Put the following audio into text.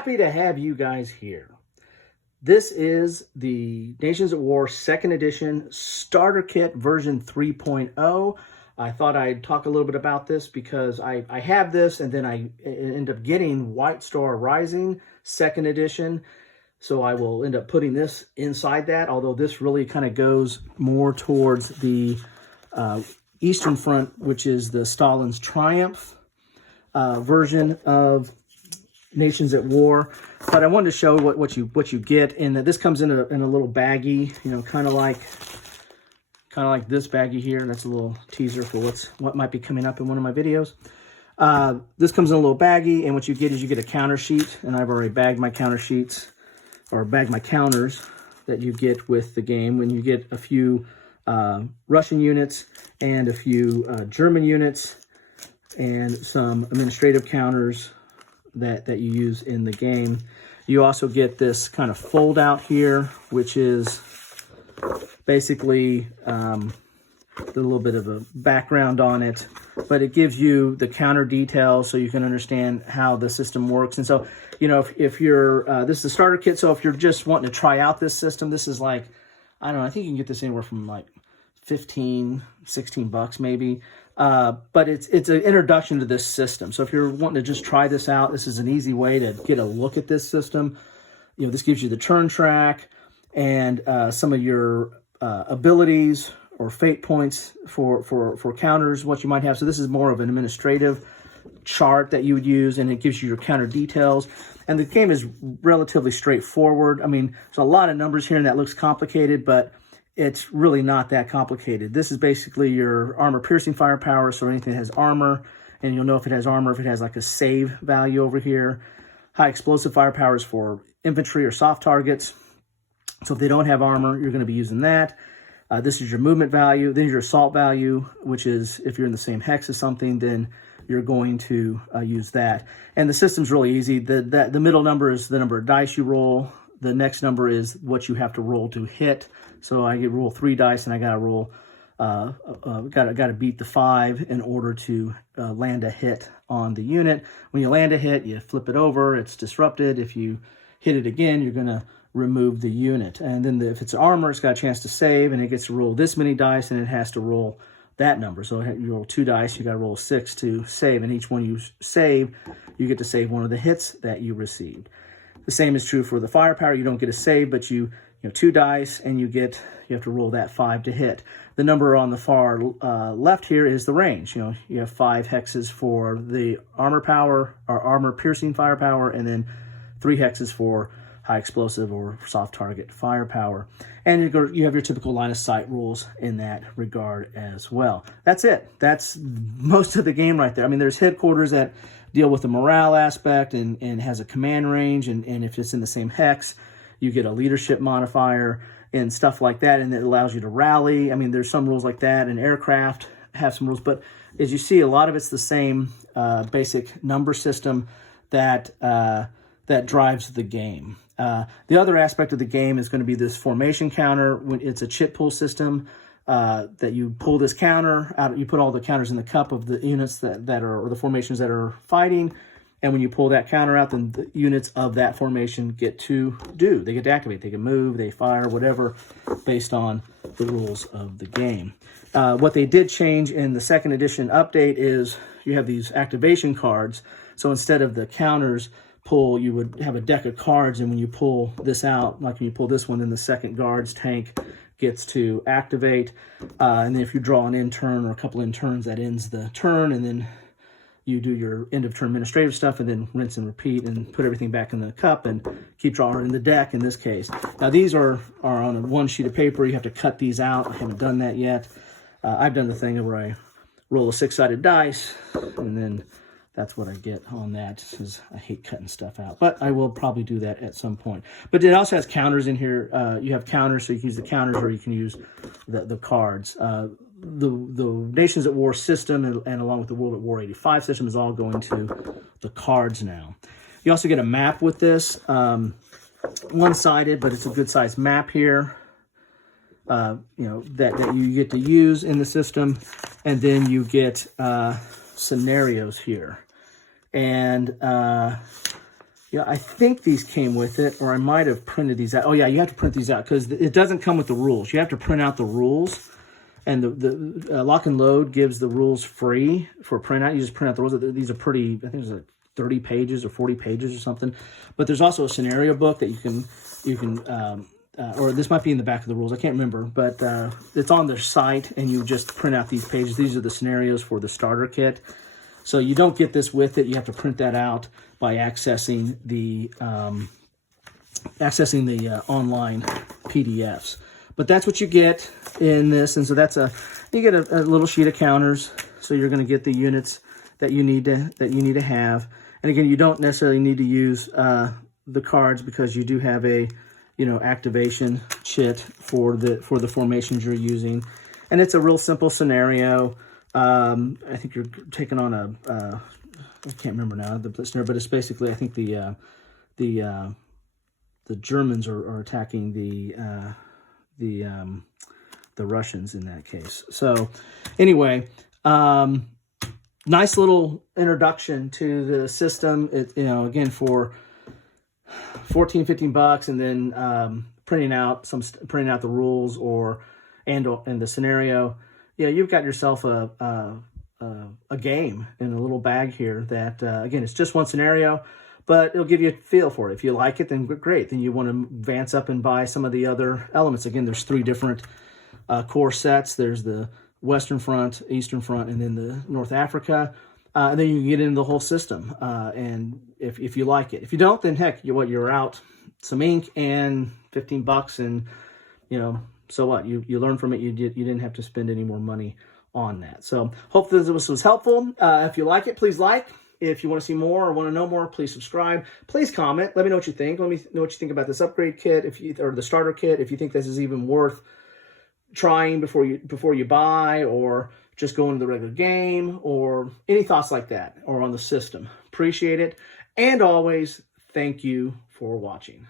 happy to have you guys here. This is the Nations at War 2nd Edition Starter Kit version 3.0. I thought I'd talk a little bit about this because I have this and then I end up getting White Star Rising 2nd Edition. So I will end up putting this inside that, although this really kind of goes more towards the Eastern Front, which is the Stalin's Triumph version of Nations at War. But I wanted to show what you get, and that this comes in a little baggie, you know, kind of like this baggie here. That's a little teaser for what might be coming up in one of my videos. This comes in a little baggie, and what you get is you get a counter sheet, and I've already bagged my counter sheets, or bagged my counters that you get with the game. When you get a few Russian units and a few German units and some administrative counters that you use in the game. You also get this kind of fold out here, which is basically a little bit of a background on it, but it gives you the counter details so you can understand how the system works. And so, you know, if you're, this is the starter kit, so if you're just wanting to try out this system, this is like, I don't know, I think you can get this anywhere from like 15, 16 bucks maybe. But it's an introduction to this system. So if you're wanting to just try this out, this is an easy way to get a look at this system. You know, this gives you the turn track and some of your abilities or fate points for counters, what you might have. So this is more of an administrative chart that you would use, and it gives you your counter details. And the game is relatively straightforward. I mean, there's a lot of numbers here and that looks complicated, but it's really not that complicated. This is basically your armor-piercing firepower, so anything that has armor, and you'll know if it has armor, if it has like a save value over here. High explosive firepower is for infantry or soft targets. So if they don't have armor, you're going to be using that. This is your movement value. Then your assault value, which is if you're in the same hex as something, then you're going to use that. And the system's really easy. The middle number is the number of dice you roll. The next number is what you have to roll to hit. So I get roll 3 dice, and I got to roll, got to beat the 5 in order to land a hit on the unit. When you land a hit, you flip it over. It's disrupted. If you hit it again, you're going to remove the unit. And then if it's armor, it's got a chance to save, and it gets to roll this many dice, and it has to roll that number. So you roll 2 dice, you got to roll 6 to save, and each one you save, you get to save one of the hits that you received. The same is true for the firepower. You don't get a save, but you know, 2 dice, and you have to roll that 5 to hit. The number on the far left here is the range. You know, you have 5 hexes for the armor power or armor piercing firepower, and then 3 hexes for high explosive or soft target firepower. And you have your typical line of sight rules in that regard as well. That's it. That's most of the game right there. I mean, there's headquarters that deal with the morale aspect and has a command range, and if it's in the same hex, you get a leadership modifier and stuff like that, and it allows you to rally. I mean, there's some rules like that, and aircraft have some rules, but as you see, a lot of it's the same basic number system that drives the game. The other aspect of the game is going to be this formation counter. It's a chip pull system that you pull this counter out. You put all the counters in the cup of the units that are, or the formations that are fighting. And when you pull that counter out, then the units of that formation get to they get to activate. They can move, they fire, whatever, based on the rules of the game. What they did change in the 2nd edition update is you have these activation cards. So instead of the counters pull, you would have a deck of cards, and when you pull this out, like when you pull this one, then the second guard's tank gets to activate. And then if you draw an end turn or a couple end turns, that ends the turn, and then you do your end of turn administrative stuff, and then rinse and repeat and put everything back in the cup and keep drawing in the deck in this case. Now these are on one sheet of paper. You have to cut these out. I haven't done that yet. I've done the thing where I roll a 6-sided dice, and then that's what I get on that, because I hate cutting stuff out. But I will probably do that at some point. But it also has counters in here. You have counters, so you can use the counters, or you can use the cards. The Nations at War system, and along with the World at War 85 system, is all going to the cards now. You also get a map with this. One-sided, but it's a good-sized map here. You know, that you get to use in the system. And then you get scenarios here. And Yeah, I think these came with it, or I might have printed these out. Oh yeah, you have to print these out because it doesn't come with the rules. You have to print out the rules, and the Lock and Load gives the rules free for printout. You just print out the rules. These are pretty, I think it's like 30 pages or 40 pages or something. But there's also a scenario book that you can or this might be in the back of the rules. I can't remember, but it's on their site, and you just print out these pages. These are the scenarios for the starter kit. So you don't get this with it. You have to print that out by accessing the online PDFs. But that's what you get in this, and so you get a little sheet of counters. So you're going to get the units that you need to have. And again, you don't necessarily need to use the cards because you do have a activation chit for the formations you're using, and it's a real simple scenario. I think you're taking on I can't remember now the listener, but it's basically, I think the Germans are attacking the Russians in that case. So anyway, nice little introduction to the system. It, again, for $14-15, and then printing out the rules and the scenario. Yeah, you've got yourself a game in a little bag here that, again, it's just one scenario, but it'll give you a feel for it. If you like it, then great. Then you want to advance up and buy some of the other elements. Again, there's 3 different core sets. There's the Western Front, Eastern Front, and then the North Africa. And then you can get into the whole system, and if you like it. If you don't, then heck, you're out some ink and $15, and so what? You learn from it. You didn't have to spend any more money on that. So hopefully this was helpful. If you like it, please like. If you want to see more or want to know more, please subscribe. Please comment. Let me know what you think. Let me know what you think about this upgrade kit, or the starter kit. If you think this is even worth trying before you buy, or just go into the regular game, or any thoughts like that, or on the system. Appreciate it. And always, thank you for watching.